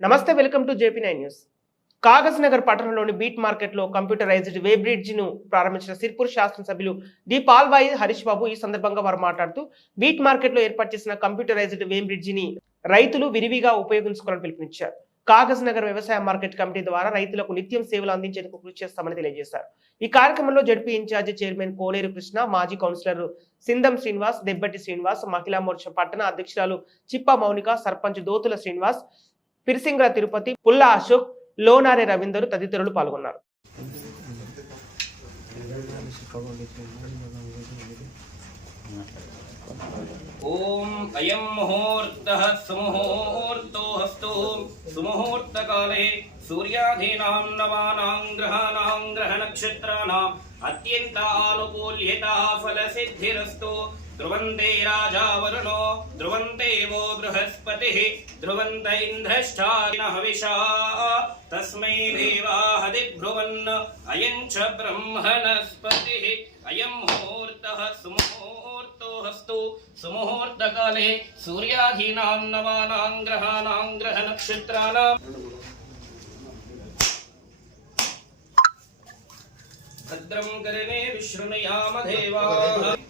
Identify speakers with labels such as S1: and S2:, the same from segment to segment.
S1: నమస్తే welcome to JP nine news. Kagaz Nagar పట్టణంలోని beat మార్కెట్లో కంప్యూటరైజ్డ్ వే బ్రిడ్జ్ను ప్రారంభించిన సిర్పూర్ శాసనసభ్యులు డి పాల్వాయి హరీష్ బాబు ఈ సందర్భంగా వారు మాట్లాడుతూ బీట్ మార్కెట్లో ఏర్పాటు చేసిన కంప్యూటరైజ్డ్ వే బ్రిడ్జ్ని రైతులు విరివిగా ఉపయోగించుకోవాలని పిలుపునిచ్చారు. కాగజ్ నగర్ వ్యవసాయ మార్కెట్ కమిటీ ద్వారా రైతులకు నిత్యం సేవలు అందించేందుకు కృషి చేస్తామని తెలియజేశారు. ఈ కార్యక్రమంలో ZP incharge chairman Koneru Krishna మాజీ కౌన్సిలర్ సిందం శ్రీనివాస్ దెబ్బటి శ్రీనివాస్ మహిళా మోర్చా పట్టణ అధ్యక్షురాలు చిప్ప మౌనిక సర్పంచ్ దోతుల శ్రీనివాస్ పిరిసింగ్ర తిరుపతి పుల్ల అశోక్ లోనారే రవీందర్ తదితరులు పాల్గొన్నారు.
S2: ఓం అత్యంత ఆనుకూల్యత ఫలసిద్ధిరస్తో. ध्रुवन्ते राजा वरुणो ध्रुवन्ते वो बृहस्पतिः, ध्रुवन्त इन्द्रश्चारिण हविषा। तस्मै देवाः दिब्रुवन् अयं च ब्रह्मणस्पतिः। अयं मुहूर्तः सुमुहूर्तो हस्तु सुमुहूर्तकाले सूर्याधीनां नवानां ग्रहाणां ग्रहनक्षत्राणाम् भद्रं कर्णे विशृणुयाम देवाः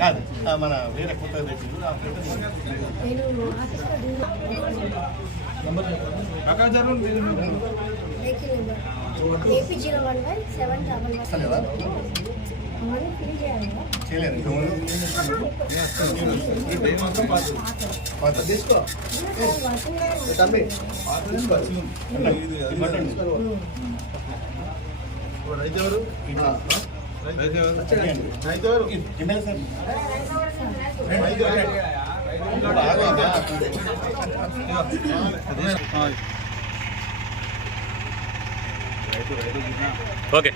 S3: కాదు మన వేరే కొత్త
S4: నేను ఆఫీస్లో AP zero one one seven double one.
S3: వస్తలేదా
S4: మనీ ఫిల్ చేయాలి కదా?
S3: చేయలేదు. తీసుకో. తమ్మి? రైతెవరు రైతెవరు ఎమ్మెల్యే సార్
S5: ఓకే.